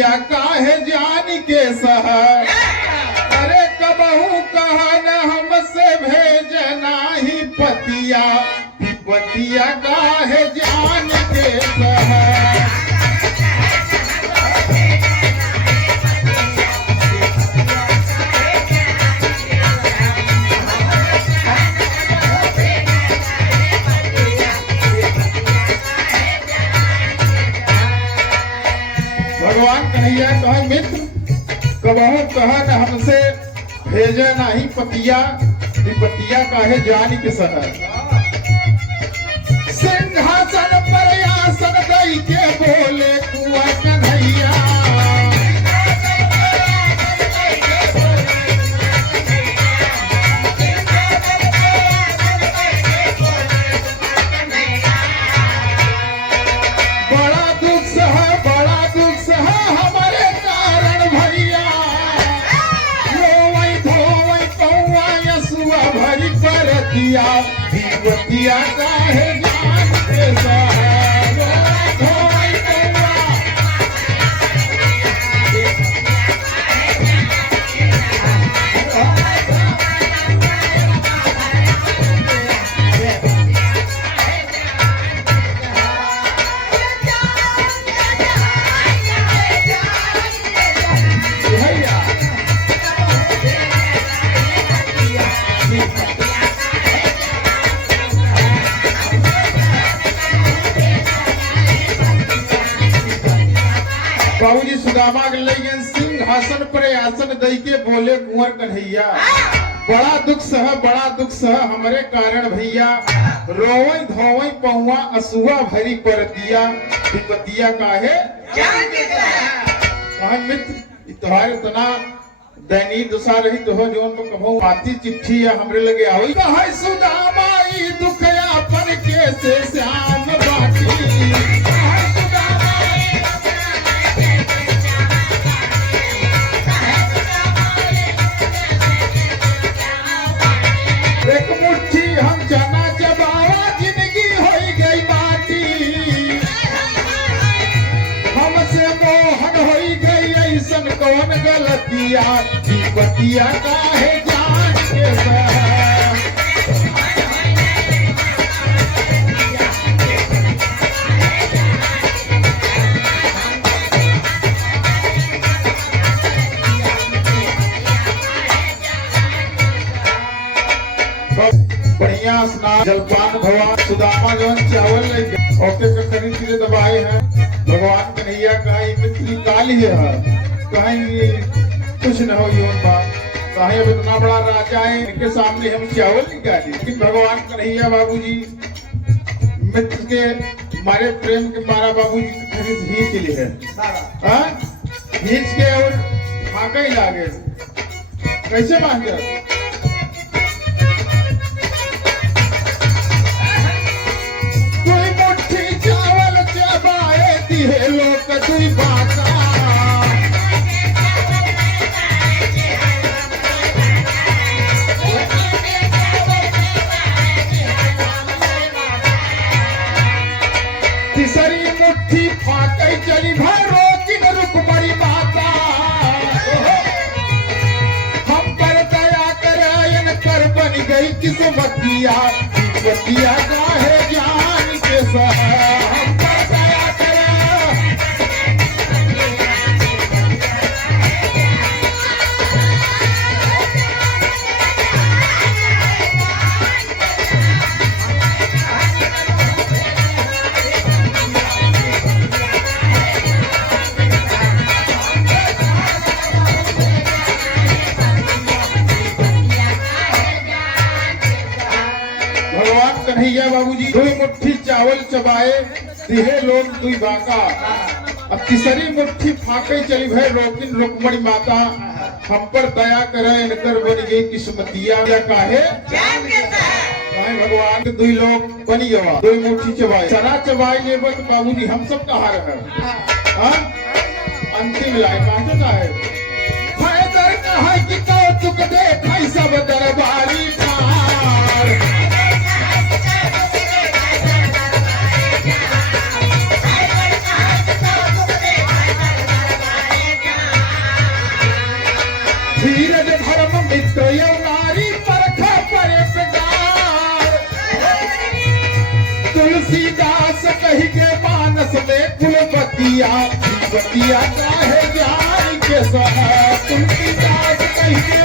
विपतिया काहे जान के सह, अरे कबहू कहा न हमसे भेज नाही पतिया, विपतिया काहे जान के सह। भगवान कन्हैया कहे मित्र कबहू कहा न हमसे भेजे नाही पतिया, विपतिया काहे जान के सह। सिंहासन पर आसन दई के बोले कुंवर कन्हैया, विपतिया काहे जान के सह। बाबूजी सुदामा के लेकिन सिंहासन पर आसन दई के बोले कुंवर कन्हैया, बड़ा दुख सह हमारे कारण भैया, रोवई धोवई पहुआ असुआ भरी पर दिया, विपतिया काहे कहा मित्र तुम्हारे तना दैनी दुसा रही तो हो जोन को कभू आती चिट्ठी या हमरे लगे आई कहा सुदामा ई दुख अपन के से श्याम बाटी, एक मुट्ठी हम चना चबावा जिंदगी होई गई बाटी, हमसे मोहन होई गई ऐसन कौन गलतिया, विपतिया काहे जान के सह। बढ़िया स्नान जलपान भवा सुदामा जो चावल ओके का खरीद के दबाए हैं। भगवान कन्हैया कहीं मित्री काली है कहीं कुछ न हो योन बात, कहीं अब इतना बड़ा राजा है इनके सामने हम चावल निकाले, लेकिन भगवान कन्हैया बाबूजी मित्र के हमारे प्रेम के मारा बाबूजी खरीद ही के लिए है खींच के और फाका ही लागे कैसे मांगे लोग दुई बाका तीसरी मुट्ठी फाके चली भरो किन रुक बड़ी माता, हम पर दया करायन कर बन गई किस्मतिया, विपतिया काहे जान के सह। कन्हैया बाबूजी दो मुट्ठी चावल चबाए दिहे लोग दुई बाका, अब तीसरी मुट्ठी फाके चली भय रोकिन रुकमणी माता, हम पर दया करे इनकर बन गई किस्मतिया काहे भगवान के दुई लोग बनी गवा दो मुट्ठी चबाए चरा चबाई ले बत बाबूजी हम सब कहा रहे अंतिम लाए कहा है फायदर कहा कि कौतुक देखाई सब दरबारी बतिया काहे जान के साथ तुलसीदास कहिए